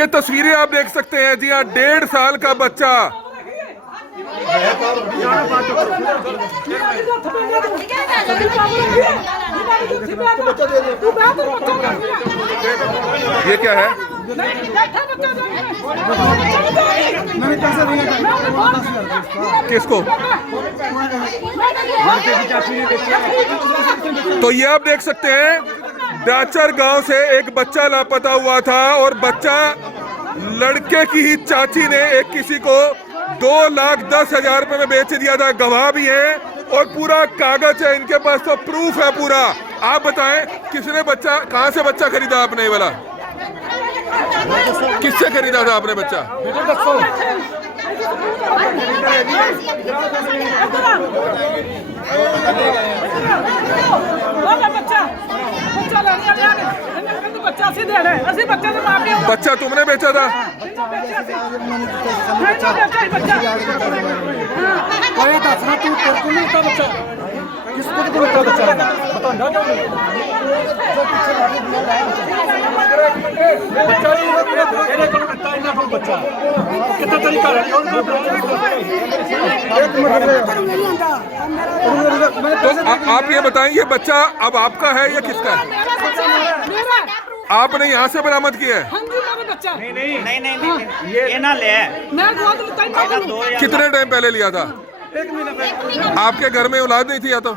ये तस्वीरें आप देख सकते हैं जी हाँ, 1.5 साल का बच्चा। ये क्या है? किसको? तो ये आप देख सकते हैं, डाचर गांव से एक बच्चा लापता हुआ था और बच्चा लड़के की ही चाची ने एक किसी को 2,10,000 रुपए में बेच दिया था। गवाह भी है और पूरा कागज है इनके पास, तो प्रूफ है पूरा। आप बताएं किसने बच्चा, कहां से बच्चा खरीदा आपने? ये वाला किससे खरीदा था आपने बच्चा? बच्चा तुमने बेचा था? तो आप ये बताएं, ये बच्चा अब आपका है या किसका है? आपने यहाँ से बरामद किया है? नहीं, ये ना ले। कितने टाइम पहले लिया था? 1 महीना पहले। आपके घर में औलाद नहीं थी या तो?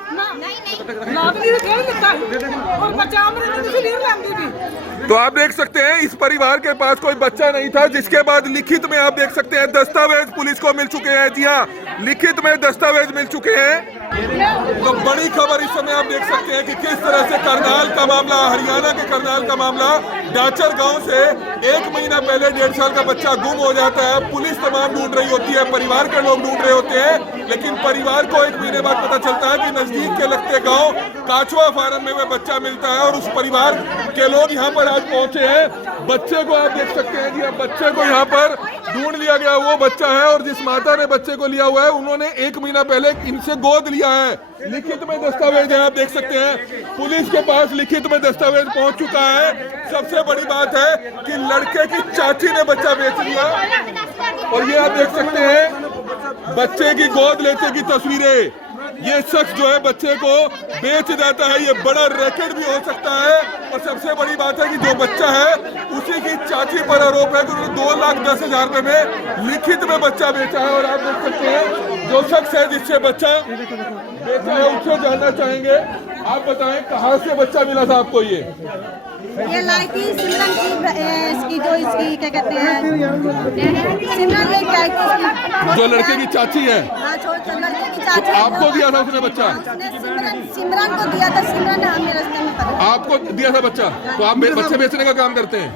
तो आप देख सकते हैं इस परिवार के पास कोई बच्चा नहीं था, जिसके बाद लिखित में आप देख सकते हैं दस्तावेज पुलिस को मिल चुके हैं। जी हाँ, लिखित में दस्तावेज मिल चुके हैं। तो बड़ी खबर इस समय आप देख सकते हैं कि किस तरह से करनाल का मामला, हरियाणा के करनाल का मामला, डाचर गांव से 1 महीना पहले 1.5 साल का बच्चा गुम हो जाता है। पुलिस तमाम ढूंढ रही होती है, परिवार के लोग ढूंढ रहे होते हैं, लेकिन परिवार को 1 महीने बाद पता चलता है कि नजदीक के लगते गांव काचवा फार्म में वह बच्चा मिलता है और उस परिवार के लोग यहाँ पर आज पहुंचे हैं। बच्चे को आप देख सकते हैं जी, बच्चे को यहाँ पर ढूंढ लिया गया, वो बच्चा है। और जिस माता ने बच्चे को लिया हुआ है, उन्होंने 1 महीना पहले इनसे गोद लिया है। लिखित में दस्तावेज है, आप देख सकते हैं पुलिस के पास लिखित में दस्तावेज पहुंच चुका है। सबसे बड़ी बात है कि लड़के की चाची ने बच्चा बेच दिया। और ये आप देख सकते हैं बच्चे की गोद लेते की तस्वीरें। ये शख्स जो है बच्चे को बेच देता है, ये बड़ा रैकेट भी हो सकता है। और सबसे बड़ी बात है कि जो बच्चा है उसी की चाची पर आरोप है कि उन्होंने 2,10,000 रुपए में लिखित में बच्चा बेचा है। और आप देख सकते हैं जो शख्स है जिससे बच्चा बेचा है, उससे जानना चाहेंगे। आप बताएं कहाँ से बच्चा मिला था आपको? ये लाई थी सिमरन की जो इसकी क्या कहते हैं, सिमरन लेके आई थी, जो लड़के की चाची है। हाँ, लड़के की चाची। तो आपको दिया था उसने बच्चा? उसने सिमरन को दिया था। सिमरन ने हमें रास्ते में पकड़ा। आपको दिया था बच्चा? तो आप बच्चे बेचने का काम करते हैं?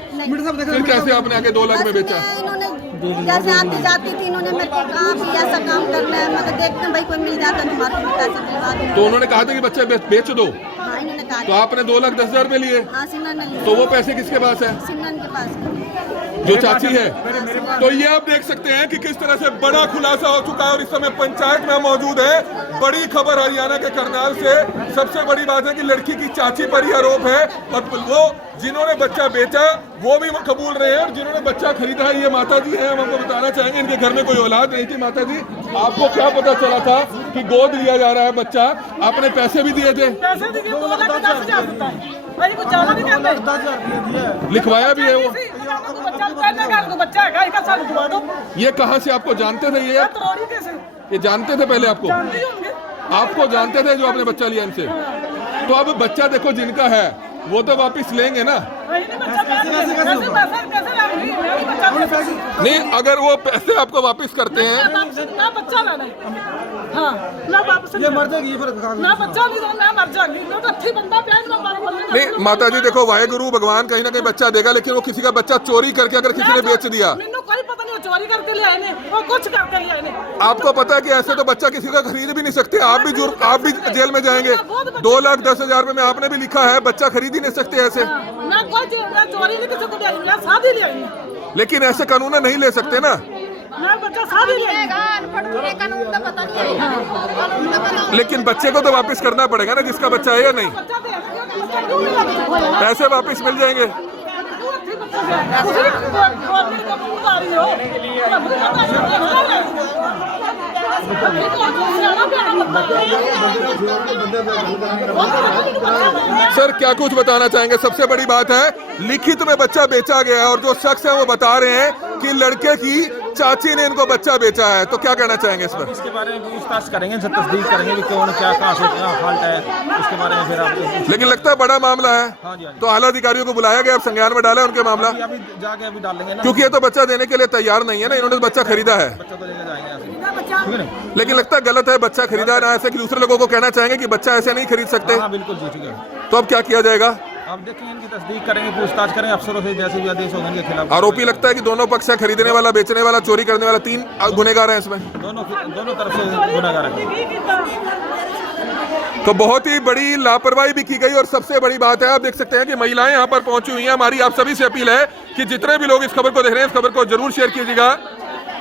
फिर कैसे आपने आके 2 लाख में बेचा? इन्होंने जैसे आती जाती थी, इन्होंने मेरे को कहा भी ऐसा काम करना है, मतलब देखते हैं भाई कोई मिल जाता है तुम्हारे को पैसे दिलवा दो। तो उन्होंने कहा था कि बच्चा बेच दो? हाँ, इन्होंने कहा। तो आपने 2,10,000 रुपए लिए? हाँ, सिमरन ने। तो वो पैसे किसके पास है? सिमरन के पास, जो चाची है। तो ये आप देख सकते हैं कि किस तरह से बड़ा खुलासा हो चुका है और इस समय पंचायत में मौजूद है। बड़ी खबर हरियाणा के करनाल से। सबसे बड़ी बात है कि लड़की की चाची पर ही आरोप है और वो जिन्होंने बच्चा बेचा वो भी कबूल रहे हैं और जिन्होंने बच्चा खरीदा है ये माता जी है। हम आपको बताना चाहेंगे इनके घर में कोई औलाद नहीं थी। माता जी, आपको क्या पता चला था कि गोद लिया जा रहा है बच्चा? आपने पैसे भी दिए थे? लिखवाया भी है वो? ये कहाँ से आपको जानते थे? ये जानते थे पहले आपको? आपको जानते थे जो आपने बच्चा लिया इनसे? तो अब बच्चा देखो जिनका है वो तो वापस लेंगे ना? नहीं, अगर वो पैसे आपको वापस करते हैं ना बच्चा लाना, हाँ, ना वापस ये मर जाएगी, ना बच्चा नहीं तो मैं मर जाऊंगी। नहीं माता जी देखो, वाहेगुरु भगवान कहीं ना कहीं बच्चा देगा, लेकिन वो किसी का बच्चा चोरी करके अगर किसी ने बेच दिया, कोई पता नहीं, वो चोरी करके ले आए, वो कुछ करके ले आए। आपको पता है कि ऐसे तो बच्चा किसी का खरीद भी नहीं सकते। आप भी जेल में जाएंगे। 2,10,000 रुपए में आपने भी लिखा है, बच्चा खरीद ही नहीं सकते ऐसे। ना कोई चोरी नहीं, किसी को ले, शादी ले आई। लेकिन ऐसे कानून नहीं ले सकते ना। बच्चा शादी लेकिन बच्चे को तो वापस करना पड़ेगा ना, जिसका बच्चा है या नहीं? पैसे वापस मिल जाएंगे। बता रही हो सर क्या कुछ बताना चाहेंगे? सबसे बड़ी बात है लिखित में बच्चा बेचा गया है और जो शख्स है वो बता रहे हैं कि लड़के की चाची ने इनको बच्चा बेचा है, तो क्या कहना चाहेंगे इस पर? इसके बारे में पूछताछ करेंगे, तस्दीक करेंगे कि कौन क्या कहाँ से क्या फॉल्ट है, उसके बारे में फिर आप। लेकिन लगता है बड़ा मामला है। हाँ जी, हाँ जी। तो आला अधिकारियों को बुलाया गया, अब संज्ञान में डाला उनके मामला, अभी जाके अभी डाल लेंगे ना, क्योंकि ये तो बच्चा देने के लिए तैयार नहीं है ना, इन्होंने बच्चा खरीदा है। बच्चा तो लेके जाएंगे यहाँ से, ठीक है ना? लेकिन लगता है गलत है, बच्चा खरीदा ना ऐसे कि दूसरे लोगों को कहना चाहेंगे कि बच्चा ऐसे नहीं खरीद सकते। हाँ बिल्कुल जी, ठीक है। तो अब क्या किया जाएगा? आप देखेंगे, इनकी तस्दीक करेंगे, पूछताछ करेंगे अफसरों से, जैसे भी आदेश होंगे इनके खिलाफ। आरोपी लगता है कि दोनों पक्ष है, खरीदने वाला, बेचने वाला, चोरी करने वाला, 3 गुनेगार हैं इसमें। दोनों तरफ से गुनाहगार हैं। तो बहुत ही बड़ी लापरवाही भी की गई और सबसे बड़ी बात है आप देख सकते हैं कि महिलाएं यहाँ पर पहुंची हुई हैं। हमारी आप सभी से अपील है कि जितने भी लोग इस खबर को देख रहे हैं इस खबर को जरूर शेयर कीजिएगा।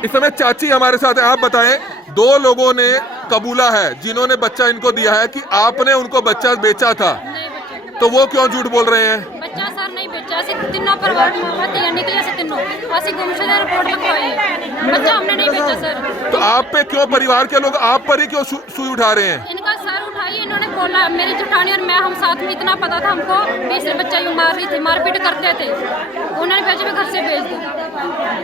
इस समय चाची हमारे साथ है, आप बताएं, 2 लोगों ने कबूला है जिन्होंने बच्चा इनको दिया है कि आपने उनको बच्चा बेचा था, तो वो क्यों झूठ बोल रहे हैं? बच्चा सर नहीं बेचा, ਅਸੀਂ ਤਿੰਨੋਂ ਪਰਿਵਾਰ ਨੂੰ निकले से तीनों, ਅਸੀਂ गुमशुदा रिपोर्ट लिखवाई है, बच्चा हमने नहीं बेचा सर। तो आप पे क्यों, परिवार के लोग आप पर ही क्यों सुई उठा रहे हैं? इनका सर उठाई, इन्होंने बोला, मेरी जेठानी और मैं हम साथ में, इतना पता था हमको, बीच बच्चा यूं मार रही थी, मारपीट करते थे, उन्होंने भेजे घर से भेज दी।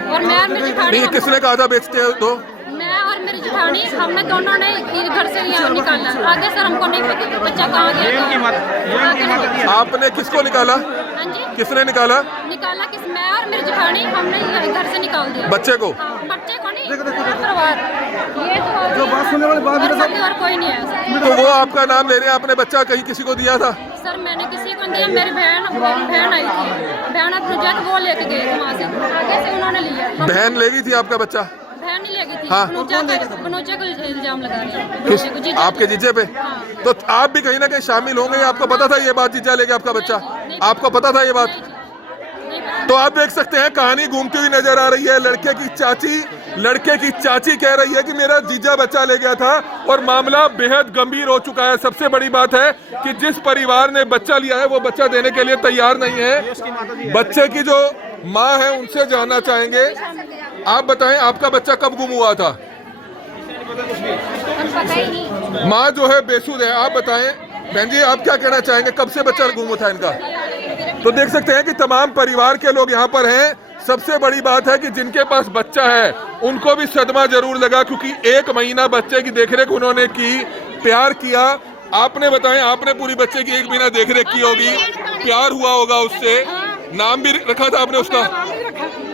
और मैं और मेरी जेठानी, नहीं, किसने कहा था बेचते हो? तो मैं और मेरी जेठानी हमने दोनों ने घर से यहाँ निकाला, आगे सर हमको नहीं पता बच्चा कहाँ गया। आपने किसको निकाला? हाँ जी, किसने निकाला? निकाला किस, मैं और मेरी जेठानी हमने घर से निकाल दिया बच्चे को। हाँ, बच्चे को नहीं, पूरा परिवार। ये तो जो बात सुनने वाली बात है, और कोई नहीं है। तो वो आपका नाम ले रहे हैं, आपने बच्चा कहीं किसी को दिया था? सर मैंने किसी को दिया, मेरी बहन आई थी, बहन अपने वो लेके गई थी वहाँ से, आगे से उन्होंने लिया। बहन ले गई थी आपका बच्चा? बहन नहीं ले गई थी। हाँ। बनूजा को इल्जाम लगा रही है। आपके जीजे पे? तो आप भी कहीं ना कहीं शामिल होंगे, आपको पता था ये बात, जीजा लेके आपका बच्चा, आपको पता था ये बात? तो आप देख सकते हैं कहानी घूमती हुई नजर आ रही है। लड़के की चाची कह रही है कि मेरा जीजा बच्चा ले गया था और मामला बेहद गंभीर हो चुका है। सबसे बड़ी बात है कि जिस परिवार ने बच्चा लिया है वो बच्चा देने के लिए तैयार नहीं है। बच्चे की जो माँ है उनसे जानना चाहेंगे, आप बताएं आपका बच्चा कब गुम हुआ था? माँ जो है बेसुध है, आप बताएं बहन जी, आप क्या कहना चाहेंगे, कब से बच्चा गुम था इनका? तो देख सकते हैं कि तमाम परिवार के लोग यहाँ पर हैं। सबसे बड़ी बात है कि जिनके पास बच्चा है उनको भी सदमा जरूर लगा, क्योंकि 1 महीना बच्चे की देखरेख उन्होंने की, प्यार किया। आपने बताएं, आपने पूरी बच्चे की 1 महीना देखरेख की होगी, प्यार हुआ होगा उससे, नाम भी रखा था आपने उसका?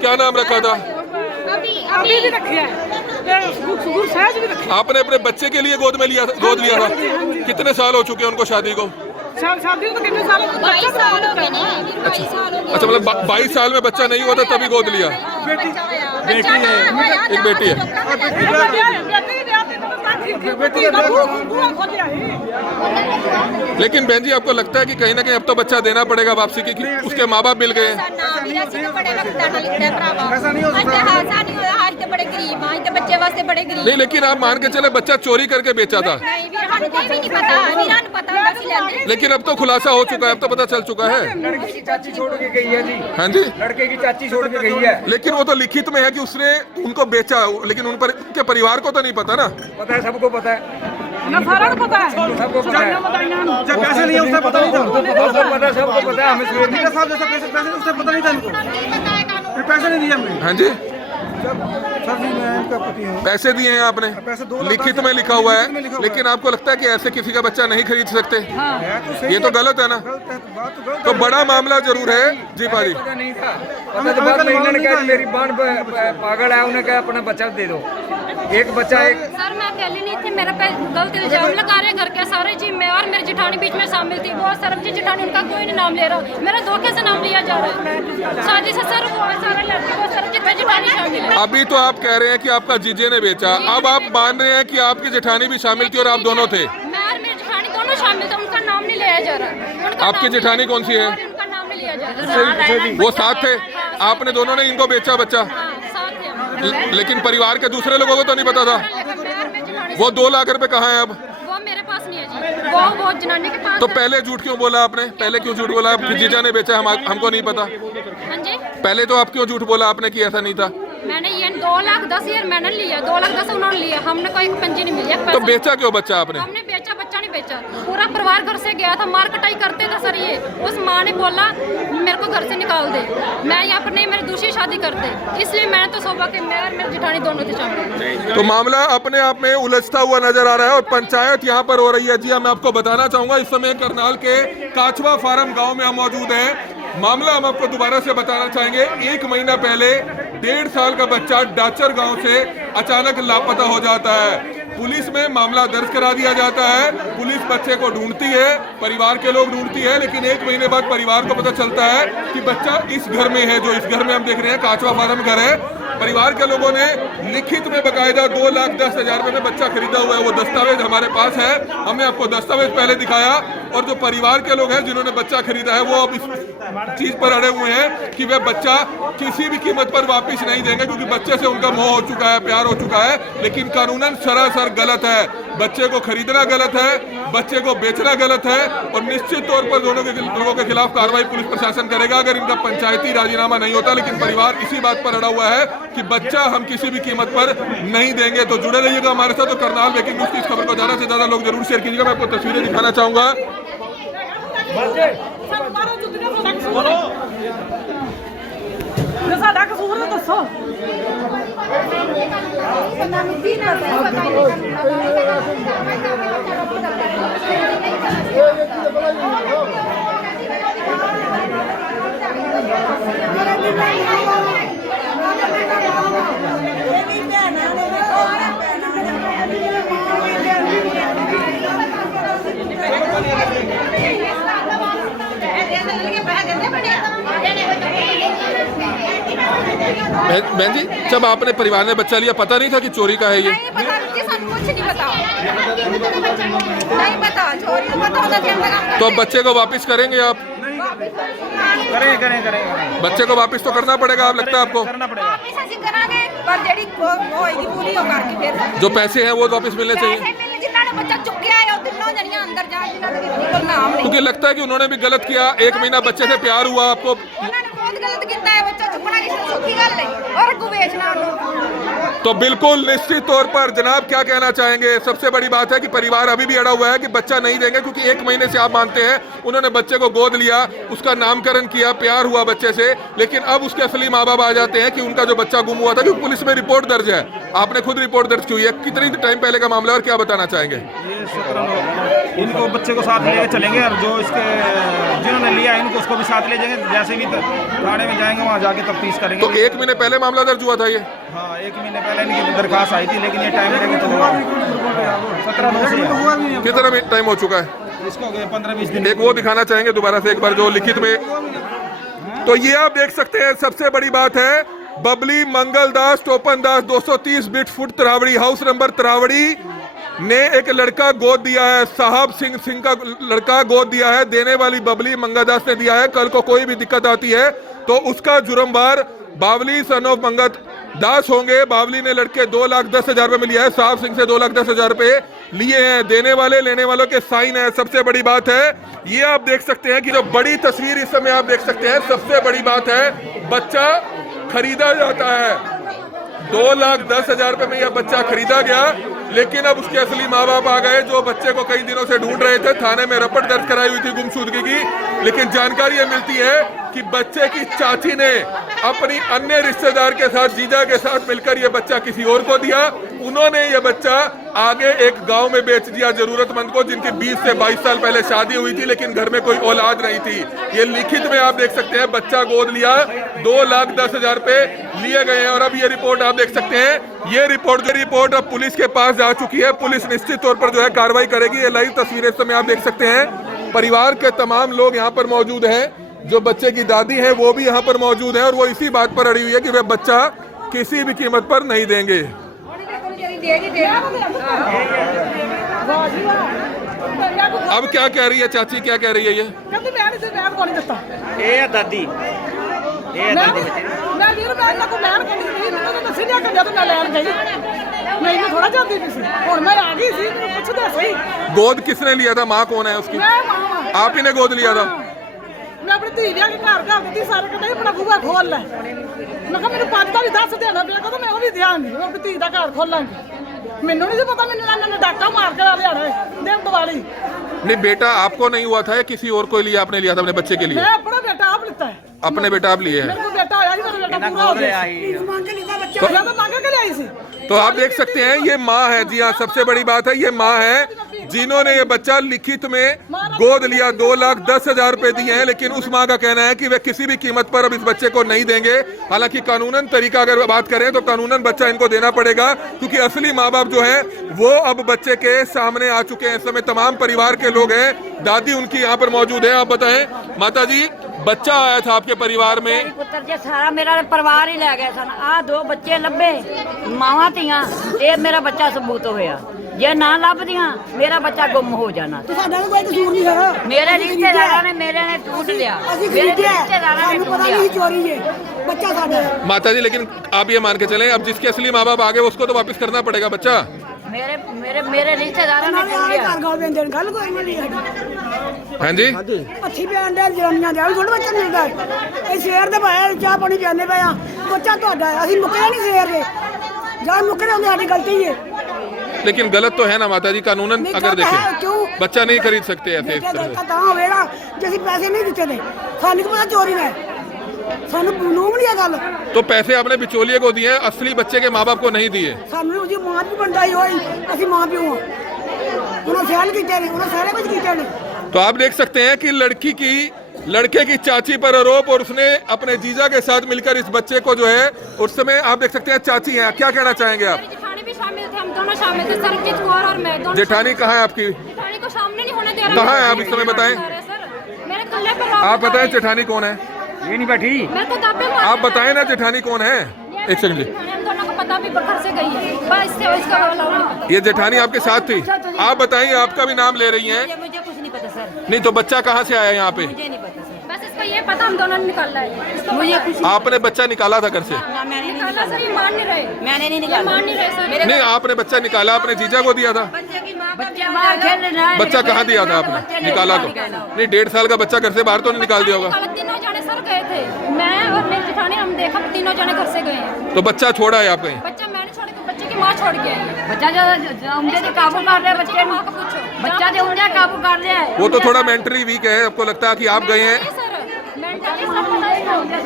क्या नाम रखा था? अभी भी रखे हैं, गुरसाज भी रखे। आपने अपने बच्चे के लिए गोद लिया था? कितने साल हो चुके हैं उनको शादी को? शादी तो कितने साल? 22 साल हो गए ना, 22 साल हो गए। अच्छा, मतलब 22 साल में बच्चा नहीं हुआ था तभी गोद लिया? बेटी है, एक बेटी है। लेकिन बहन जी आपको लगता है कि कहीं ना कहीं अब तो बच्चा देना पड़ेगा वापसी की, कि उसके माँ बाप मिल गए? नहीं, लेकिन आप मान के चले बच्चा चोरी करके बेचा था, लेकिन अब तो खुलासा हो चुका है, अब तो पता चल चुका है। लड़के की चाची छोड़ के गई है जी। हाँ जी, लड़के की चाची छोड़ के गई है। लेकिन वो तो लिखित में है कि उसने उनको बेचा, लेकिन उनके परिवार को तो नहीं पता ना। पता है, सबको पता है, ना फर्क पता है, सबको पता है। जब पैसे नहीं है उससे पता नहीं था, सबको पता है, हमें मीडिया साहब जैसा पैसे उससे पता नहीं था इनको, फिर पैसे नहीं दिए हमने। हाँ जी, सर जी मैं इनका पति हूँ। पैसे दिए हैं आपने, पैसे 2 लाख लिखित में लिखा हुआ है, लेकिन आपको लगता है कि ऐसे किसी का बच्चा नहीं खरीद सकते? ये तो गलत है ना। तो बड़ा मामला जरूर है जी पाजी। पता नहीं था, पता तो बाद में इन्होंने कहा मेरी बहन पागल है, उन्हें कहा अपना बच्चा दे दो, एक बच्चा एक। सर मैं अकेली नहीं थी, मेरे पे गलत इल्जाम लगा रहे घर के सारे जी, मैं और मेरी जेठानी बीच में शामिल थी। वो सरबजीत जेठानी, उनका कोई नहीं नाम ले रहा, मेरा धोखे से नाम लिया जा रहा है। शादी से सर वो सारे लड़के, वो सरबजीत में जेठानी शामिल है। अभी तो आप कह रहे हैं कि आपका जीजे ने बेचा, अब आप मान रहे हैं कि आपकी जेठानी भी शामिल थी और आप दोनों थे? मैं और मेरी जेठानी दोनों शामिल थे, उनका नाम नहीं लिया जा रहा। आपकी जेठानी कौन सी है? उनका नाम नहीं लिया जा रहा। वो साथ थे, आपने दोनों ने इनको बेचा बच्चा, साथ थे। लेकिन परिवार के दूसरे लोगों को तो नहीं पता था। वो 2 लाख रुपए कहाँ है अब? वो मेरे पास नहीं है जी, वो जनानी के पास। तो पहले झूठ क्यों बोला आपने? पहले क्यों झूठ बोला कि जीजा ने बेचा, हमको नहीं पता? हाँ जी, पहले तो आप क्यों झूठ बोला आपने कि ऐसा नहीं था? 2,10,000 मैंने लिया, 2,10,000 उन्होंने लिया, हमने कोई पंजी नहीं मिली। तो बेचा क्यों बच्चा आपने? हमने बेचा, बच्चा नहीं बेचा। पूरा परिवार घर से गया था, मार कटाई करते थे सर। ये उस माँ ने बोला मेरे को घर से निकाल दे, मैं यहाँ पर नहीं, मेरी दूसरी शादी करते, इसलिए मैंने तो सोचा कि मैं और मेरी जेठानी दोनों थे शामिल। तो मामला अपने आप में उलझता हुआ नजर आ रहा है और पंचायत यहाँ पर हो रही है। जी हाँ, मैं आपको बताना चाहूंगा इस समय करनाल के काछवा फार्म गांव में हम मौजूद हैं। मामला हम आपको दोबारा से बताना चाहेंगे। 1 महीना पहले 1.5 साल का बच्चा डाचर गांव से अचानक लापता हो जाता है। पुलिस में मामला दर्ज करा दिया जाता है, पुलिस बच्चे को ढूंढती है, परिवार के लोग ढूंढती है, लेकिन 1 महीने बाद परिवार को पता चलता है कि बच्चा इस घर में है। जो इस घर में हम देख रहे हैं काछवा फार्म घर है। परिवार के लोगों ने लिखित में बकायदा 2,10,000 रुपए में बच्चा खरीदा हुआ है। वो दस्तावेज हमारे पास है, हमने आपको दस्तावेज पहले दिखाया। और जो परिवार के लोग हैं जिन्होंने बच्चा खरीदा है वो अब इस चीज पर अड़े हुए हैं कि वे बच्चा किसी भी कीमत पर वापस नहीं देंगे, क्योंकि बच्चे से उनका मोह हो चुका है, प्यार हो चुका है। लेकिन कानूनन सरासर गलत है, बच्चे को खरीदना गलत है, बच्चे को बेचना गलत है। और निश्चित तौर पर दोनों के लोगों के खिलाफ कार्रवाई पुलिस प्रशासन करेगा अगर इनका पंचायती राजीनामा नहीं होता। लेकिन परिवार इसी बात पर अड़ा हुआ है कि बच्चा हम किसी भी कीमत पर नहीं देंगे। तो जुड़े रहिएगा हमारे साथ। तो करनाल ब्रेकिंग न्यूज की इस खबर को ज्यादा से ज्यादा लोग जरूर शेयर कीजिएगा। मैं आपको तस्वीरें दिखाना चाहूंगा। साडा कसूर है, दसो। बहन जी, जब आपने परिवार ने बच्चा लिया पता नहीं था कि चोरी का है ये? नहीं पता जी, सानू कुछ नहीं पता, नहीं पता, चोरी तो पता होता था। तो बच्चे को वापस करेंगे आप? करेंगे। बच्चे को वापस तो करना पड़ेगा, आप लगता है आपको? करना पड़ेगा। वापस ਅਸੀਂ ਕਰਾਂਗੇ, पर ਜਿਹੜੀ ਹੋਏਗੀ पूरी हो करके फिर जो पैसे हैं वो वापस मिलने चाहिए, पैसे मिलने जिन्हों ने बच्चा चुक्या है ਉਹ ਤਿੰਨੋਂ ਜਣੀਆਂ अंदर जाए, जिन्हों ने कोई नाम नहीं। क्योंकि लगता है कि उन्होंने भी गलत किया। 1 महीना बच्चे से प्यार हुआ आपको, ਉਹਨਾਂ ਨੇ बहुत गलत किया है, बच्चा चुकना किसी सौखी गल है और अगू बेचना ਉਹਨੂੰ। तो बिल्कुल निश्चित तौर पर जनाब क्या कहना चाहेंगे? सबसे बड़ी बात है कि परिवार अभी भी अड़ा हुआ है कि बच्चा नहीं देंगे, क्योंकि 1 महीने से आप मानते हैं उन्होंने बच्चे को गोद लिया, उसका नामकरण किया, प्यार हुआ बच्चे से। लेकिन अब उसके असली माँ बाप आ जाते हैं कि उनका जो बच्चा गुम हुआ था, क्योंकि पुलिस में रिपोर्ट दर्ज है, आपने खुद रिपोर्ट दर्ज की हुई है। कितनी टाइम पहले का मामला और क्या बताना चाहेंगे? ये 17 इनको बच्चे को साथ लेकर चलेंगे और जो इसके जिन्होंने लिया इनको उसको भी साथ ले जाएंगे। जैसे भी थाने में जाएंगे वहाँ जाके तफ्तीश करेंगे। तो 1 महीने पहले मामला दर्ज हुआ था ये? हाँ, 1 महीने पहले इनकी दरखास्त आई थी, लेकिन ये टाइम लेके चलेगा। 17 से कितना टाइम हो चुका है इसको? 15-20 दिन। एक वो दिखाना चाहेंगे दोबारा से एक बार जो लिखित में। तो ये आप देख सकते हैं, सबसे बड़ी बात है बबली मंगलदास टोपनदास 230 बिट फुट तरावड़ी हाउस नंबर तरावड़ी ने एक लड़का गोद दिया है। साहब सिंह का लड़का गोद दिया है। देने वाली बबली मंगलदास ने दिया है। कल को कोई भी दिक्कत आती है तो उसका जुर्मवार बावली सन ऑफ मंगत दास होंगे। बावली ने लड़के 2,10,000 रुपए में लिया है, साहब सिंह से 2,10,000 रुपए लिए हैं। देने वाले लेने वालों के साइन है। सबसे बड़ी बात है ये आप देख सकते हैं कि जो बड़ी तस्वीर इस समय आप देख सकते हैं, सबसे बड़ी बात है बच्चा खरीदा जाता है। 2,10,000 रुपए में यह बच्चा खरीदा गया, लेकिन अब उसके असली माँ बाप आ गए जो बच्चे को कई दिनों से ढूंढ रहे थे। थाने में रिपोर्ट दर्ज कराई हुई थी गुमशुदगी की, लेकिन जानकारी ये मिलती है कि बच्चे की चाची ने अपनी अन्य रिश्तेदार के साथ, जीजा के साथ मिलकर ये बच्चा किसी और को दिया। उन्होंने ये बच्चा आगे एक गांव में बेच दिया जरूरतमंद को, जिनकी 20 से 22 साल पहले शादी हुई थी, लेकिन घर में कोई औलाद नहीं थी। ये लिखित में आप देख सकते हैं, बच्चा गोद लिया, 2,10,000 रुपए लिए गए हैं। और अब ये रिपोर्ट आप देख सकते हैं, ये रिपोर्ट अब पुलिस के पास जा चुकी है। पुलिस निश्चित तौर पर जो है कार्रवाई करेगी। ये लाइव तस्वीरें इस समय आप देख सकते हैं। परिवार के तमाम लोग यहाँ पर मौजूद हैं, जो बच्चे की दादी है वो भी यहाँ पर मौजूद है, और वो इसी बात पर अड़ी हुई है कि वे बच्चा किसी भी कीमत पर नहीं देंगे। अब क्या कह रही है चाची, क्या कह रही है ये? कहती मैं नहीं दिता। ये दादी मैं ਵੀਰ ਮੈਂ ਕੋ ਲੈਣ ਗਈ ਨਹੀਂ, ਮੈਨੂੰ ਤਾਂ ਦੱਸੀ ਨਹੀਂ ਕਿ ਜਦੋਂ ਮੈਂ ਲੈਣ ਗਈ ਮੈਨੂੰ ਥੋੜਾ ਜਾਂਦੀ ਨਹੀਂ ਸੀ। ਹੁਣ मैं आ गई ਸੀ, ਮੈਨੂੰ ਪੁੱਛਦੇ ਸਹੀ गोद किसने लिया था? माँ कौन है उसकी? मैं मां आप ही ने गोद लिया था? मैं ਆਪਣੀ ਧੀ ਵਿਆਹ ਕੇ ਘਰ ਦਿੱਤੀ ਸਾਰੇ ਕਹਿੰਦੇ ਆਪਣਾ ਬੂਹਾ ਖੋਲ ਲੈ ਮੈਂ ਕਿਹਾ ਮੈਨੂੰ 5 ਦਾ ਵੀ ਦੱਸ ਦੇਣਾ ਪਿਆ ਕਦੋਂ ਮੈਂ ਉਹ ਵੀ ਦਿਆਂਗੀ ਉਹ ਆਪਣੀ ਧੀ ਦਾ ਘਰ ਖੋਲਾਂਗੀ ਮੈਨੂੰ ਨਹੀਂ ਪਤਾ ਮੈਨੂੰ ਇਹਨਾਂ ਨੇ ਡਾਕਾ ਮਾਰ ਕੇ ਲਿਆਣਾ ਦਿਨ ਦਿਵਾਲੀ नहीं बेटा आपको नहीं हुआ था या किसी और को लिए आपने लिया था अपने बच्चे के लिए? मैं अपना बेटा आप लेता है अपने बेटा आप लिए हैं? मेरे को बेटा आया ही मेरा बेटा पूरा हो गया मांग के लिया बच्चा तो मांग के ले आई थी तो आप देख सकते हैं ये माँ है, जी हाँ सबसे बड़ी बात है ये माँ है जिन्होंने ये बच्चा लिखित में गोद लिया। 2,10,000 रुपए दिए हैं, लेकिन उस माँ का कहना है कि वे किसी भी कीमत पर अब इस बच्चे को नहीं देंगे। हालांकि कानूनन तरीका अगर बात करें तो कानूनन बच्चा इनको देना पड़ेगा, क्योंकि असली माँ बाप जो है वो अब बच्चे के सामने आ चुके हैं। इस समय तमाम परिवार के लोग हैं, दादी उनकी यहाँ पर मौजूद है। आप बताएं माता जी, बच्चा आया था आपके परिवार में? पुत्र जी सारा मेरा परिवार ही ले गए सन। आ 2 बच्चे लभे मावां धीआं, ये मेरा बच्चा सबूत होया। जे ना लभदियां मेरा बच्चा गुम हो जाना। कोई कसूर नहीं है मेरे रिश्तेदारों ने मेरे ने टूट लिया, मेरे रिश्तेदारों ने टूट लिया। चोरी है बच्चा साडा माता जी, लेकिन आप ये मान के चलें अब जिसके असली माँ बाप आ गए उसको तो वापस करना पड़ेगा बच्चा। मेरे मेरे मेरे रिश्तेदारों ने टूट लिया। गाल बेंदे गल कोई नहीं है हाँ जी, अच्छी बैन दे जनानियां दे थोड़ा बच्चा मिलदा ए शेर दे भाई चाह पानी पींदे पे आ बच्चा ਤੁਹਾਡਾ है ਅਸੀਂ ਮੁੱਕਦੇ ਨਹੀਂ शेर दे जान मुक्करे होंगे साडी गलती है। लेकिन गलत तो है ना माता जी, कानूनन अगर देखें बच्चा नहीं खरीद सकते ऐसे इस तरह से। ਤਾਂ ਹੋਵੇਗਾ ਜੇ ਅਸੀਂ ਪੈਸੇ ਨਹੀਂ ਦਿੱਤੇ ਨੇ ਸਾਨੂੰ ਕੀ ਪਤਾ ਚੋਰੀ ਨੇ ਸਾਨੂੰ ਮਾਲੂਮ ਨਹੀਂ ਇਹ ਗੱਲ। तो पैसे आपने बिचौलिए को दिए, असली बच्चे के माँ बाप को नहीं दिए। ਸਾਨੂੰ ਉਹਦੀ ਮਾਂ ਵੀ ਬੰਦਾਈ ਹੋਈ ਅਸੀਂ ਮਾਂ ਪਿਓ ਹਾਂ ਉਹਨਾਂ ਸਹਿਲ ਕੀਤੇ ਨੇ ਉਹਨਾਂ ਸਾਰੇ ਕੁਝ ਕੀਤੇ ਨੇ। तो आप देख सकते हैं कि लड़के की चाची पर आरोप और उसने अपने जीजा के साथ मिलकर इस बच्चे को जो है उस समय आप देख सकते हैं चाची हैं। क्या कहना चाहेंगे आप? मेरी जेठानी भी शामिल थे, हम दोनों शामिल थे, सरबजीत कौर और मैं दोनों। जेठानी कहाँ है आपकी? जेठानी को सामने नहीं होने दे रहे। कहाँ है आप इस समय बताएं? मेरे कल्ले पर आप बताएं जेठानी कौन है? ये नहीं बैठी। मैं तो दाबे मार। आप बताएं ना जेठानी कौन है? एक सेकंड, हम दोनों को पता भी घर से गई है, बस इसका हवाला नहीं। ये जेठानी आपके साथ थी। आप बताइए, आपका भी नाम ले रही हैं। मुझे कुछ नहीं पता सर, नहीं तो बच्चा कहाँ से आया यहाँ पे? मुझे नहीं पता सर। बस इसको ये पता हम दोनों ने निकाला है। इसको मुझे कुछ आपने बच्चा निकाला था घर से? ना मैंने नहीं निकाला सर, ये मान नहीं रहे। मैंने नहीं ये निकाला। मान नहीं रहे सर। नहीं, आपने बच्चा निकाला, अपने जीजा को दिया था। बच्चा बाहर खेल रहा है। बच्चा कहाँ दिया था आपने? निकाला तो नहीं, 1.5 साल का बच्चा घर से बाहर तो नहीं निकाल दिया होगा। तीनों जाने सर गए थे, मैं और मेरी जेठानी, हम देखा तीनों जाने घर से गए हैं। तो बच्चा छोड़ा है आप कहीं? बच्चा मैंने छोड़ के बच्चे की माँ छोड़ के आई है। बच्चा जो उंगली से काबू कर रहे बच्चे माँ को पूछो। बच्चा जो उंगली काबू कर रहे है। वो तो थोड़ा मेंटली वीक है, आपको लगता है कि आप गए हैं? नहीं सर, मेंटली सब पता है।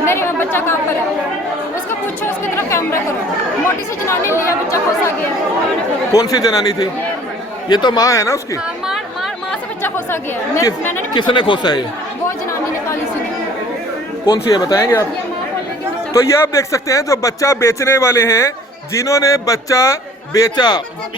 मेरी बच्चा कहाँ पर है उसको पूछो, उसकी तरफ कैमरा करो। मोटी सी जनानी लिया, बच्चा खोसा गया। कौन सी जनानी थी? ये तो माँ है ना उसकी? माँ से बच्चा खोसा गया। मैंने किसने खोसा है ये? वो जनानी ने काली सी। कौन सी है बताएंगे आप? ये माँ को लेके बच्चा। तो ये आप देख सकते हैं जो बच्चा बेचने वाले हैं, जिन्होंने बच्चा बेचा,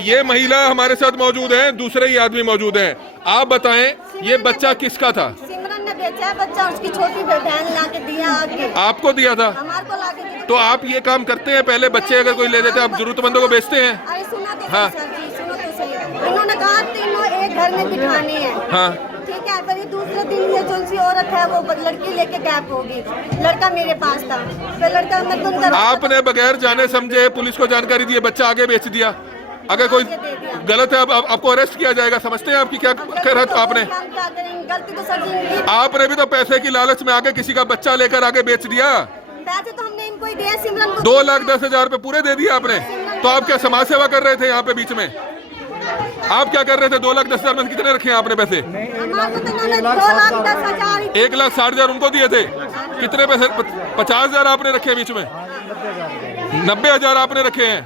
ये महिला हमारे साथ मौजूद है, दूसरे ही आदमी मौजूद हैं। आप बताएं ये बच्चा किसका था? सिमरन ने बेचा है बच्चा, उसकी छोटी बहन ला के दिया आगे, आपको दिया था? हमारे को ला के दिया। तो आप ये काम करते हैं? पहले बच्चे अगर कोई ले देते आप जरूरतमंदों को बेचते हैं? अरे सुनो तो हाँ। सर जी, सुनो तो सही। उन्होंने कहा तीनों एक घर में बिठाने हैं। हाँ, ठीक है, पर ये दूसरे दिन ये जो सी औरत है वो लड़की लेके गैप होगी। लड़का मेरे पास था, फिर लड़का मैं तुम करो। आपने बगैर जाने समझे पुलिस को जानकारी दी, बच्चा आगे बेच दिया। अगर कोई गलत है अब आपको अरेस्ट किया जाएगा, समझते हैं आपकी क्या कर आपने? हम क्या करेंगे, गलती तो सर जी। आपने भी तो पैसे की लालच में आगे किसी का बच्चा लेकर आगे बेच दिया। पैसे तो हमने इनको ही दिए, सिमरन को 2,10,000 रुपए पूरे दे दिए आपने। तो आप क्या समाज सेवा कर रहे थे यहाँ पे बीच में? आप क्या कर रहे थे? 2,10,000 में कितने रखे हैं आपने पैसे? हमारे को तो इन्होंने 2,10,000 1,60,000 उनको दिए थे। कितने पैसे? 50,000 आपने रखे बीच में, 90,000 आपने रखे हैं।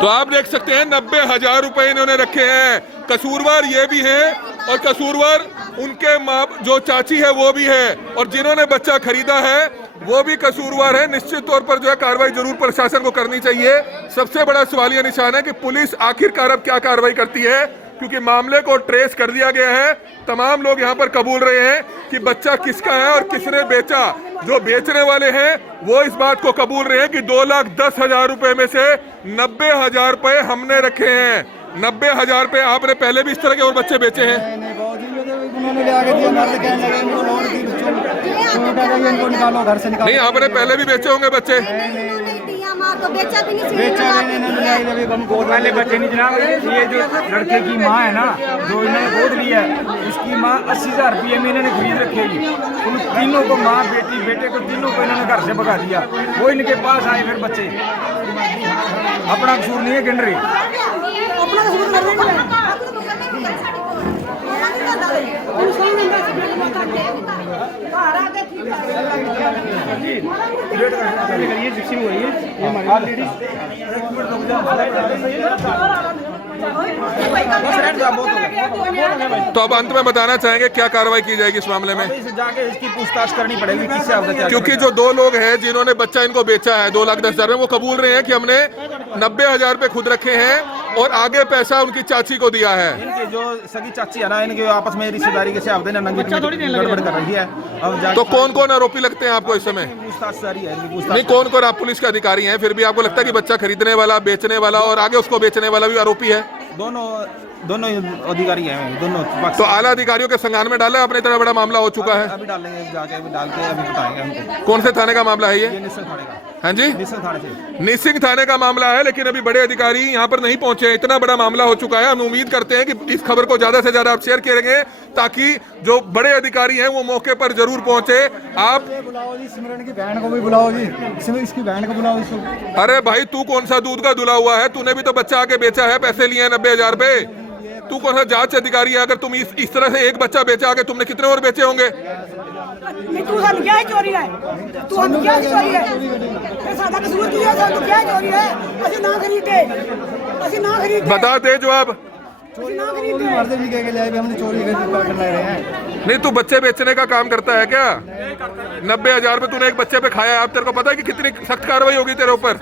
तो आप देख सकते हैं 90,000 रुपए इन्होंने रखे हैं। कसूरवार ये भी है और कसूरवार उनके माँ जो चाची है वो भी है, और जिन्होंने बच्चा खरीदा है वो भी कसूरवार है। निश्चित तौर पर जो है कार्रवाई जरूर प्रशासन को करनी चाहिए। सबसे बड़ा सवालिया निशान है कि पुलिस आखिरकार अब क्या कार्रवाई करती है, क्योंकि मामले को ट्रेस कर दिया गया है। तमाम लोग यहाँ पर कबूल रहे हैं कि बच्चा किसका है और किसने बेचा। जो बेचने वाले हैं वो इस बात को कबूल रहे हैं कि 2,10,000 रुपए में से 90,000 रुपए हमने रखे हैं। 90,000 रुपए आपने पहले भी इस तरह के और बच्चे बेचे हैं? उन्होंने ले आके दिया, इनको निकालो घर से। नहीं, आपने पहले भी बेचे होंगे बच्चे। तो बेचा भी नहीं, पहले बच्चे नहीं जनाब, ये जो लड़के की माँ है ना, जो इन्होंने गोद लिया है, उसकी माँ 80,000 रुपये में इन्होंने खरीद रखेगी। उन तीनों को, माँ बेटी बेटे को, तीनों को इन्होंने घर से भगा दिया। वो इनके पास आए फिर बच्चे। अपना कसूर नहीं है गिन रही। अपना कसूर कर रहे हैं। तो अब अंत में बताना चाहेंगे क्या कार्रवाई की जाएगी इस मामले में? इसे जाके इसकी पूछताछ करनी पड़ेगी किससे आपका क्या। क्योंकि जो 2 लोग हैं जिन्होंने बच्चा इनको बेचा है 2,10,000 में, वो कबूल रहे हैं कि हमने 90,000 रुपए खुद रखे हैं और आगे पैसा उनकी चाची को दिया है। इनके जो सगी चाची है ना, इनके आपस में रिश्तेदारी के से आपदे नंगी गड़बड़ कर रही है। अब तो कौन कौन आरोपी लगते हैं आपको इस समय? पूछताछ जारी है इनकी पूछताछ। नहीं, कौन कौन? आप पुलिस के अधिकारी हैं, फिर भी आपको लगता है कि बच्चा खरीदने वाला, बेचने वाला और आगे उसको बेचने वाला भी आरोपी है? दोनों अधिकारी हैं, दोनों पक्ष। तो आला अधिकारियों के संज्ञान में डाला, अपने इतना बड़ा मामला हो चुका है। अभी डालेंगे, जाके अभी डाल के अभी बताएंगे हमको। कौन से थाने का मामला है ये? निस्सिंग थाने का। हाँ जी, निस्सिंग थाने से। निसिंग थाने का मामला है, लेकिन अभी बड़े अधिकारी यहाँ पर नहीं पहुंचे हैं। इतना बड़ा मामला हो चुका है। हम उम्मीद करते हैं कि इस खबर को ज्यादा से ज्यादा आप शेयर करेंगे ताकि जो बड़े अधिकारी हैं वो मौके पर जरूर पहुंचे। आप बुलाओ जी, सिमरन की बहन को भी बुलाओ जी, इसकी बहन को बुलाओ इसको। अरे भाई, तू कौन सा दूध का धुला हुआ है? तूने भी तो बच्चा आके बेचा है, पैसे लिए हैं 90,000 रुपए। तू कौन सा जांच अधिकारी है? अगर तुम इस तरह से एक बच्चा बेचा आके, तुमने कितने और बेचे होंगे? तू हम क्या चोरी है? तू हम क्या चोरी है? फिर सादा कसूर किया था, तू क्या चोरी है? ਅਸੀਂ ना खरीदे। बता दे जवाब। मर्द भी कह के लाए, हमने चोरी करना है। नहीं, तू बच्चे बेचने का काम करता है क्या? 90,000 रुपए तूने एक बच्चे पे खाया है। अब तेरे को पता है कि कितनी सख्त कार्रवाई होगी तेरे ऊपर?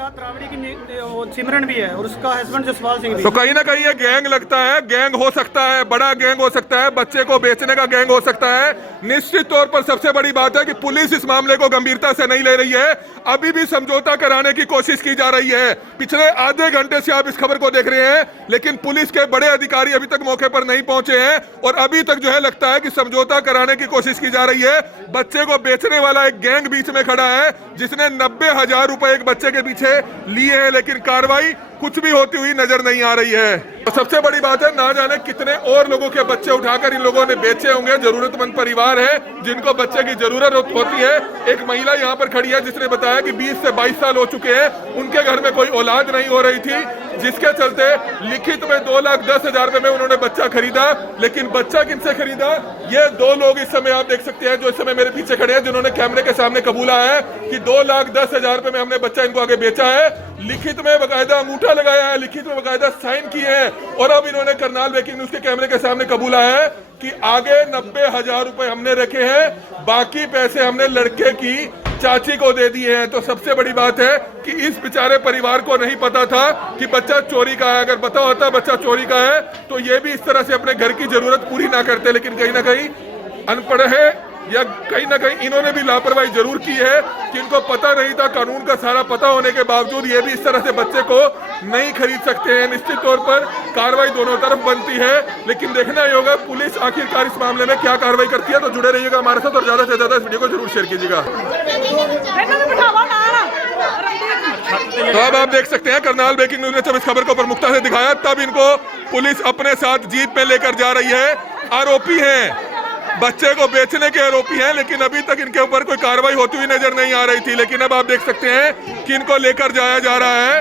सिमरन भी है और उसका हस्बैंड जसपाल सिंह भी। तो कहीं ना कहीं ये गैंग लगता है, गैंग हो सकता है, बड़ा गैंग हो सकता है, बच्चे को बेचने का गैंग हो सकता है। निश्चित तौर पर सबसे बड़ी बात है कि पुलिस इस मामले को गंभीरता से नहीं ले रही है। अभी भी समझौता कराने की कोशिश की जा रही है। पिछले आधे घंटे से आप इस खबर को देख रहे हैं, लेकिन पुलिस के बड़े अधिकारी अभी तक मौके पर नहीं पहुंचे हैं और अभी तक जो है लगता है कि समझौता कराने की कोशिश की जा रही है। बच्चे को बेचने वाला एक गैंग बीच में खड़ा है जिसने 90,000 रुपए एक बच्चे के पीछे लिए हैं, लेकिन कार्रवाई कुछ भी होती हुई नजर नहीं आ रही है। तो सबसे बड़ी बात है, ना जाने कितने और लोगों के बच्चे उठाकर इन लोगों ने बेचे होंगे। जरूरतमंद परिवार है जिनको बच्चे की जरूरत होती है। एक महिला यहाँ पर खड़ी है जिसने बताया कि 20 से 22 साल हो चुके हैं, उनके घर में कोई औलाद नहीं हो रही थी, जिसके चलते लिखित में 2,10,000 रुपए में उन्होंने बच्चा खरीदा। लेकिन बच्चा किनसे खरीदा? ये 2 लोग इस समय आप देख सकते हैं जो इस समय मेरे पीछे खड़े हैं, जिन्होंने कैमरे के सामने कबूला है कि 2,10,000 रुपए में हमने बच्चा इनको आगे बेचा है। लिखित में बकायदा अंगूठा लगाया है, लिखित में बकायदा साइन किए हैं और अब इन्होंने करनाल ब्रेकिंग न्यूज के कैमरे के सामने कबूला है कि आगे 90,000 रुपए हमने रखे हैं, बाकी पैसे हमने लड़के की चाची को दे दिए हैं। तो सबसे बड़ी बात है कि इस बेचारे परिवार को नहीं पता था कि बच्चा चोरी का है। अगर पता होता बच्चा चोरी का है तो ये भी इस तरह से अपने घर की जरूरत पूरी ना करते। लेकिन कहीं ना कहीं अनपढ़ है या कहीं ना कहीं इन्होंने भी लापरवाही जरूर की है कि इनको पता नहीं था, कानून का सारा पता होने के बावजूद ये भी इस तरह से बच्चे को नहीं खरीद सकते हैं। निश्चित तौर पर कार्रवाई दोनों तरफ बनती है, लेकिन देखना ही होगा पुलिस आखिरकार इस मामले में क्या कार्रवाई करती है। तो जुड़े रहिएगा हमारे साथ और ज्यादा से ज्यादा इस वीडियो को जरूर शेयर कीजिएगा। तो अब आप देख सकते हैं करनाल ब्रेकिंग न्यूज ने जब इस खबर को प्रमुखता से दिखाया, तब इनको पुलिस अपने साथ जीप में लेकर जा रही है। आरोपी हैं, बच्चे को बेचने के आरोपी हैं, लेकिन अभी तक इनके ऊपर कोई कार्रवाई होती हुई नजर नहीं आ रही थी। लेकिन अब आप देख सकते हैं कि इनको लेकर जाया जा रहा है।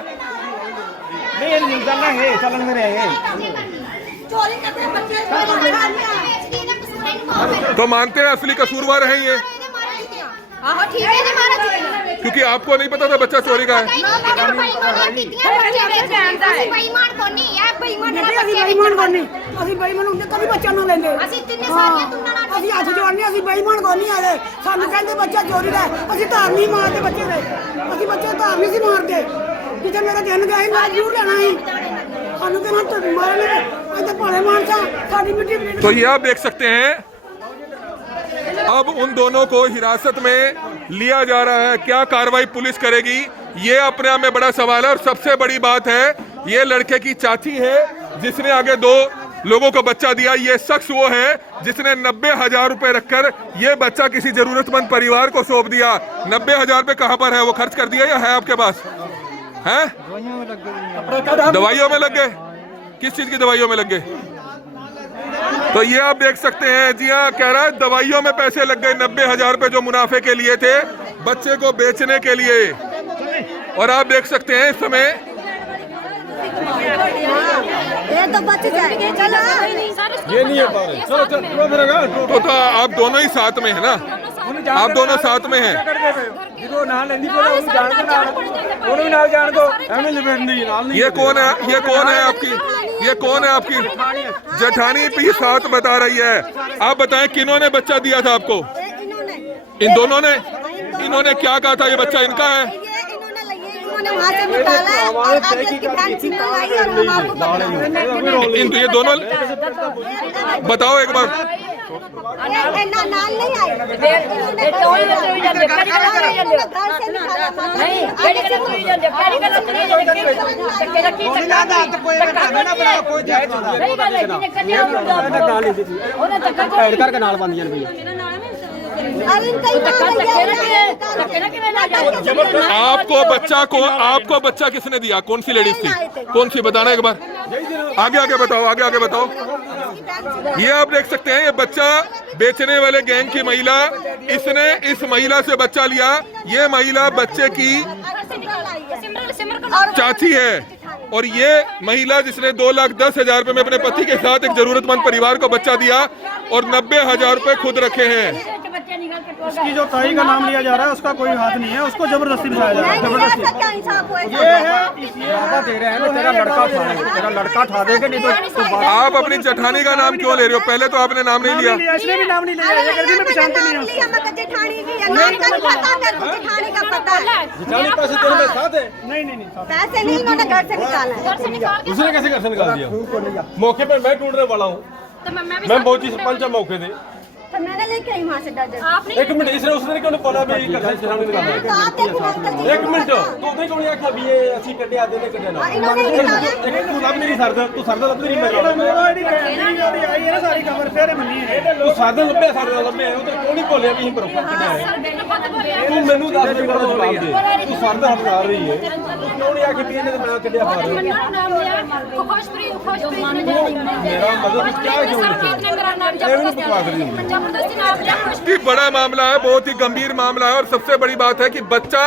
तो मानते हैं असली कसूरवार हैं ये, क्योंकि आपको नहीं पता था बच्चा चोरी का है। कभी बच्चा ना लेंगे, ਅਸੀਂ ਹੱਥ ਜੋੜਨੇ, ਅਸੀਂ ਬੇਈਮਾਨ ਕੋ ਨਹੀਂ ਆਏ। ਸਾਨੂੰ ਕਹਿੰਦੇ ਬੱਚਾ ਚੋਰੀ ਦਾ, ਅਸੀਂ ਧਾਰ ਨਹੀਂ ਮਾਰਦੇ ਬੱਚੇ ਦੇ, ਅਸੀਂ ਬੱਚੇ ਧਾਰ ਨਹੀਂ ਸੀ ਮਾਰਦੇ। ਜਿੱਥੇ ਮੇਰਾ ਦਿਨ ਗਿਆ ਸੀ ਮੈਂ ਜ਼ਰੂਰ ਲੈਣਾ ਸੀ, ਸਾਨੂੰ ਤੇ ਨਾ ਮਾਰਨੇ ਇੱਥੇ ਭਾਲੇ ਮਾਨਸਾ ਸਾਡੀ ਮਿੱਟੀ। तो ये आप देख सकते हैं, अब उन दोनों को हिरासत में लिया जा रहा है। क्या कार्रवाई पुलिस करेगी, ये अपने आप में बड़ा सवाल है। और सबसे बड़ी बात है, ये लड़के की चाची है जिसने आगे 2 लोगों को बच्चा दिया। ये शख्स वो है जिसने 90,000 रुपए रखकर ये बच्चा किसी जरूरतमंद परिवार को सौंप दिया। 90,000 रुपए कहाँ पर है? वो खर्च कर दिया या है आपके पास? है दवाइयों में लग गए? किस चीज की दवाइयों में लग गए? तो ये आप देख सकते हैं, जी हाँ, कह रहा है दवाइयों में पैसे लग गए। 90,000 रुपए जो मुनाफे के लिए थे बच्चे को बेचने के लिए। और आप देख सकते हैं इस समय ये तो बच जाएंगे। चलो ये नहीं है तो आप दोनों ही साथ में है ना? आप दोनों साथ में हैं। ये कौन है? ये कौन है आपकी? ये कौन है आपकी जेठानी? भी साथ बता रही है। आप बताएं किन्होंने बच्चा दिया था आपको? इन दोनों ने। इन्होंने क्या कहा था? ये बच्चा इनका है? इन्होंने वहाँ से निकाला है और अब इसकी बैंक सिग्नल आई और हम आपको पकड़ा। इन ये दोनों बताओ एक बार। ना नाल नहीं आए। आपको बच्चा किसने दिया? कौन सी लेडीज थी? कौन सी बताना एक बार? आगे आगे बताओ, आगे आगे बताओ। ये आप देख सकते हैं, ये बच्चा बेचने वाले गैंग की महिला, इसने इस महिला से बच्चा लिया। ये महिला बच्चे की चाची है और ये महिला जिसने 2,10,000 रुपए में अपने पति के साथ एक जरूरतमंद परिवार को बच्चा दिया और 90,000 रुपए खुद रखे हैं। उसकी जो ताई का नाम लिया जा रहा है उसका कोई हाथ नहीं है, उसको जबरदस्ती बिठाया जा रहा है। तेरा लड़का ठा देगा नहीं तो आप अपनी जेठानी का नाम क्यों ले रहे हो? पहले तो आपने नाम नहीं लिया। इसने भी नाम नहीं लिया, ये कहती मैं पहचानती नहीं हूँ। पैसे नहीं, इन्होंने घर से निकाला है। दूसरे कैसे घर से निकाल दिया? मौके पर मैं ढूंढने वाला हूँ। तो मैं बहुत ही सरपंच है मौके से। तो मैंने लेके आई वहाँ से डर। आपने एक मिनट, इसने उसने क्यों बोला मैं ये करना है निकालना? तो आप देखो अंकल जी। एक मिनट, तू नहीं क्यों आखिया भी ये अच्छी कड्डे आते ने कड्डे ना? इन्होंने ही निकाला। तू सब मेरी सरदा, तू सरदा लब नहीं मेरा। आई है ना सारी खबर फिर मनी है। तू सरदा लब्बे सरदा लब्बे वो तो कौन ही बोलिया भी पर कड्डा है। तू मैनू 10 मिनट का जवाब दे। तू सरदा हटा रही है, क्यों नहीं आके पीने तो मैं कड्डा मार रही हूं। नाम लिया खुशप्रीत मेरा मतलब क्या है? मेरा नाम जबरदस्ती नाम लिया। कि बड़ा मामला है, बहुत ही गंभीर मामला है। और सबसे बड़ी बात है कि बच्चा,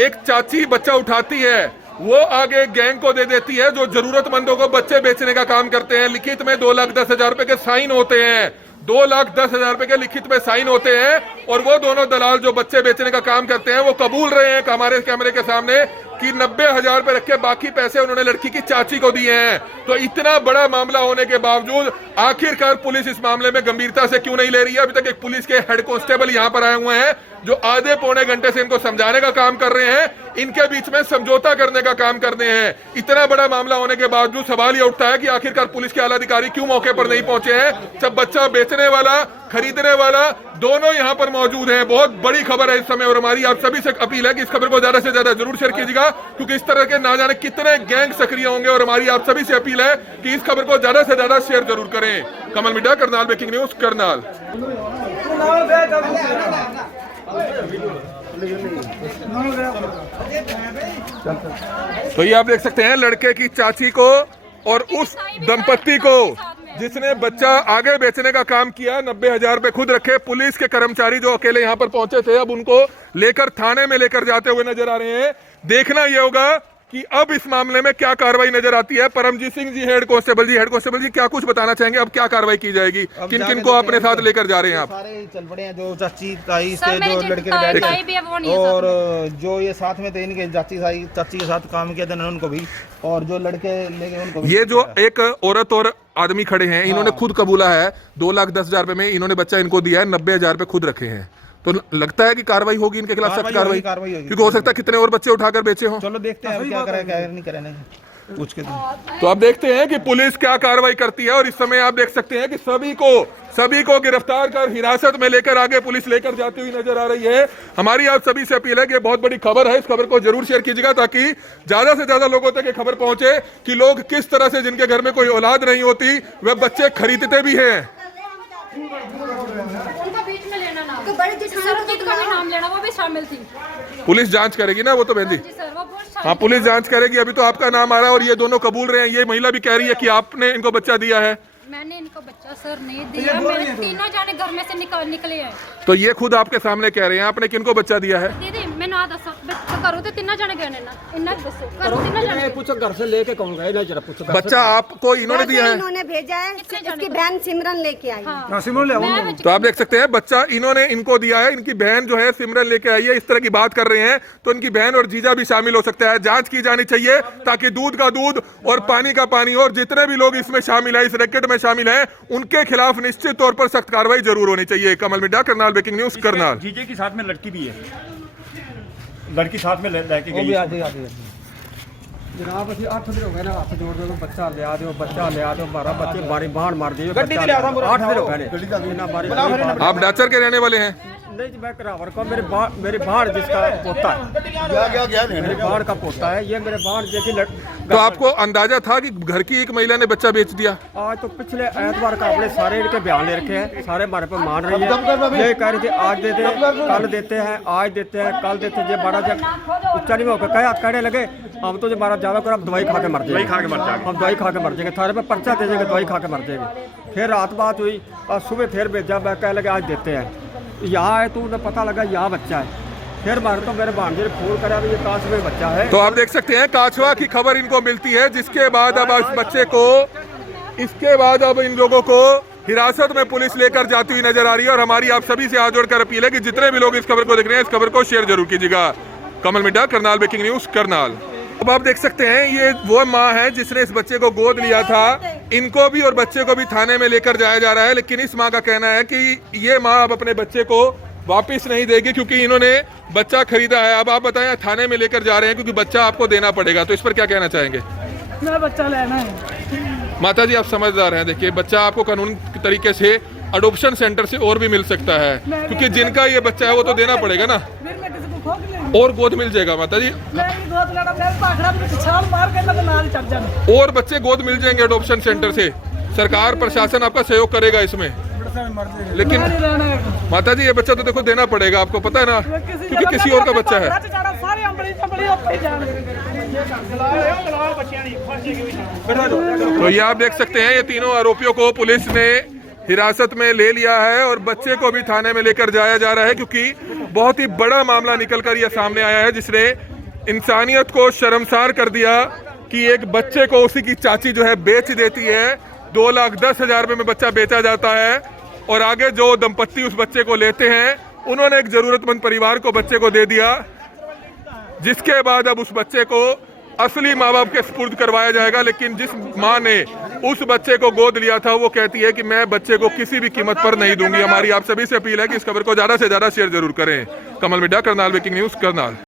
एक चाची बच्चा उठाती है, वो आगे गैंग को दे देती है जो जरूरतमंदों को बच्चे बेचने का काम करते हैं। लिखित में 2,10,000 रुपए के साइन होते हैं। 2,10,000 रुपए के लिखित में साइन होते हैं और वो दोनों दलाल जो बच्चे बेचने का काम करते हैं वो कबूल रहे हैं हमारे कैमरे के सामने कि 90,000 रुपए रख के बाकी पैसे उन्होंने लड़की की चाची को दिए हैं। तो इतना बड़ा मामला होने के बावजूद आखिरकार पुलिस इस मामले में गंभीरता से क्यों नहीं ले रही है? अभी तक एक पुलिस के हेड कांस्टेबल यहाँ पर आए हुए हैं जो आधे पौने घंटे से इनको समझाने का काम कर रहे हैं, इनके बीच में समझौता करने का काम कर रहे हैं। इतना बड़ा मामला होने के बावजूद सवाल ये उठता है कि आखिरकार पुलिस के आला अधिकारी क्यों मौके पर नहीं पहुंचे हैं, जब बच्चा बेचने वाला, खरीदने वाला दोनों यहाँ पर मौजूद हैं। बहुत बड़ी खबर है इस समय और हमारी आप सभी से अपील है कि इस खबर को ज्यादा से ज्यादा जरूर शेयर कीजिएगा, क्योंकि इस तरह के ना जाने कितने गैंग सक्रिय होंगे। और हमारी आप सभी से अपील है कि इस खबर को ज्यादा से ज्यादा शेयर जरूर करें। Kamal media, Karnal breaking news, Karnal. तो ये आप देख सकते हैं लड़के की चाची को और उस दंपत्ति को जिसने बच्चा आगे बेचने का काम किया, 90,000 रुपए खुद रखे। पुलिस के कर्मचारी जो अकेले यहाँ पर पहुंचे थे अब उनको लेकर थाने में लेकर जाते हुए नजर आ रहे हैं। देखना यह होगा कि अब इस मामले में क्या कार्रवाई नजर आती है। परमजीत सिंह जी, हेड कांस्टेबल जी क्या कुछ बताना चाहेंगे? अब क्या कार्रवाई की जाएगी? किन किन को अपने साथ लेकर जा रहे हैं आप? सारे चल पड़े हैं, जो चाची ताई सर, से मेरी जो लड़के के ताई भी है, वो नहीं है और साथ जो ये साथ में थे इनके चाची के साथ काम किया था उनको भी, और जो लड़के लेके उनको भी। ये जो एक औरत और आदमी खड़े हैं, इन्होंने खुद कबूला है 2,10,000 रुपए में इन्होंने बच्चा इनको दिया है, 90,000 रुपए खुद रखे हैं। तो लगता है कि कार्रवाई होगी इनके खिलाफ, सख्त कार्रवाई, क्योंकि हो सकता है कितने और बच्चे उठाकर बेचे हों। चलो देखते हैं क्या करें क्या नहीं करें। पूछ के तो आप देखते हैं कि पुलिस क्या कार्रवाई करती है और इस समय आप देख सकते हैं कि सभी को गिरफ्तार कर हिरासत में लेकर आगे पुलिस लेकर जाती हुई नजर आ रही है। हमारी आप सभी से अपील है कि बहुत बड़ी खबर है, इस खबर को जरूर शेयर कीजिएगा ताकि ज्यादा से ज्यादा लोगों तक ये खबर पहुंचे कि लोग किस तरह से, जिनके घर में कोई औलाद नहीं होती, वे बच्चे खरीदते भी हैं। उनका बीच में लेना नाम, तो बड़े सरबजीत का भी नाम लेना, वो भी शामिल थी। पुलिस जांच करेगी ना, वो तो बहन जी, जी सर, वो बहुत हाँ पुलिस जांच करेगी। अभी तो आपका नाम आ रहा है और ये दोनों कबूल रहे हैं। ये महिला भी कह रही है कि आपने इनको बच्चा दिया है। मैंने इनको बच्चा सर नहीं दिया, मेरे तीनों जाने घर में से निकले हैं। तो ये खुद आपके सामने कह रहे हैं आपने किनको बच्चा दिया है। दीदी मैं ना दस करो तो तीनों जाने गए ना, इन्ना दसो करो तीनों जाने पूछो घर से लेके कौन गए ना, जरा पूछो। बच्चा आपको इन्होंने दिया है? इन्होंने भेजा है, इसकी बहन सिमरन लेके आई। तो आप देख सकते हैं बच्चा इन्होंने इनको दिया है, इनकी बहन जो है सिमरन लेके आई है। इस तरह की बात कर रहे हैं तो इनकी बहन और जीजा भी शामिल हो सकता है। जांच की जानी चाहिए ताकि दूध का दूध और पानी का पानी, और जितने भी लोग इसमें शामिल है, इस रैकेट में शामिल है, उनके खिलाफ निश्चित तौर पर सख्त कार्रवाई जरूर होनी चाहिए। कमल मिड्डा, करनाल ब्रेकिंग न्यूज, करनाल। जीजे के साथ में लड़की भी है, लड़की साथ में लेके गई। जनाब असं 8 दिन हो गए ना, हाथ जोड़ दो, बच्चा लिया दो, बच्चा लिया दो, 12 बच्चे बारी बाहर मार दिए। 8 दिन हो गए। आप डाचर के रहने वाले हैं? नहीं जी, मैं करावर का, मेरे बाहर जिसका पोता है, मेरे बाहर का पोता है ये, मेरे बाहर जैसी तो आपको अंदाजा था कि घर की एक महिला ने बच्चा बेच दिया? आज तो पिछले एतवार का अपने सारे इनके बयान ले रखे हैं, सारे हमारे पे मान रही है। ये कह रही थी आज देते हैं, कल देते हैं, आज देते हैं, कल देते हैं। ये 12 जब उच्चा नहीं होकर कहने लगे हम तो जो 12 ज्यादा कर, अब दवाई खा के मर जाएंगे, हम दवाई खा के मर जाएंगे, थारे पे पर्चा दे देंगे, दवाई खा के मर जाएंगे। फिर रात बात हुई और सुबह फिर भेजा, मैं कह लगे आज देते हैं। यहाँ है तो उन्हें पता लगा यहाँ बच्चा है, फिर मार तो मेरे भांजे ने फोन करा ये कांचवे बच्चा है। तो आप देख सकते हैं कांचवा की खबर इनको मिलती है, जिसके बाद अब इस बच्चे को, इसके बाद अब इन लोगों को हिरासत में पुलिस लेकर जाती हुई नजर आ रही है। और हमारी आप सभी से हाथ जोड़कर अपील है कि जितने भी लोग इस खबर को देख रहे हैं, इस खबर को शेयर जरूर कीजिएगा। कमल मिड्डा, करनाल ब्रेकिंग न्यूज, करनाल। अब आप देख सकते हैं ये वो माँ है जिसने इस बच्चे को गोद लिया था। इनको भी और बच्चे को भी थाने में लेकर जाया जा रहा है, लेकिन इस माँ का कहना है कि ये माँ अब अपने बच्चे को वापस नहीं देगी क्योंकि इन्होंने बच्चा खरीदा है। अब आप बताएं, थाने में लेकर जा रहे हैं क्योंकि बच्चा आपको देना पड़ेगा, तो इस पर क्या कहना चाहेंगे? मेरा बच्चा लेना है। माता जी आप समझदार हैं, देखिए बच्चा आपको कानून के तरीके से अडोप्शन सेंटर से और भी मिल सकता है, क्योंकि जिनका ये बच्चा है वो तो देना पड़ेगा ना, और गोद मिल जाएगा। माता जी और बच्चे गोद मिल जाएंगे अडोप्शन सेंटर से, सरकार प्रशासन आपका सहयोग करेगा इसमें। लेकिन माता जी ये बच्चा तो देखो देना पड़ेगा, आपको पता है ना, क्योंकि किसी और का बच्चा है। तो ये आप देख सकते हैं ये तीनों आरोपियों को पुलिस ने हिरासत में ले लिया है और बच्चे को भी थाने में लेकर जाया जा रहा है, क्योंकि बहुत ही बड़ा मामला निकलकर यह सामने आया है जिसने इंसानियत को शर्मसार कर दिया कि एक बच्चे को उसी की चाची जो है बेच देती है। 2,10,000 रुपए में बच्चा बेचा जाता है और आगे जो दंपत्ति उस बच्चे को लेते हैं उन्होंने एक जरूरतमंद परिवार को बच्चे को दे दिया, जिसके बाद अब उस बच्चे को असली माँ बाप के सुपुर्द करवाया जाएगा। लेकिन जिस माँ ने उस बच्चे को गोद लिया था वो कहती है कि मैं बच्चे को किसी भी कीमत पर नहीं दूंगी। हमारी आप सभी से अपील है कि इस खबर को ज्यादा से ज्यादा शेयर जरूर करें। कमल मिड्डा, करनाल ब्रेकिंग न्यूज, करनाल।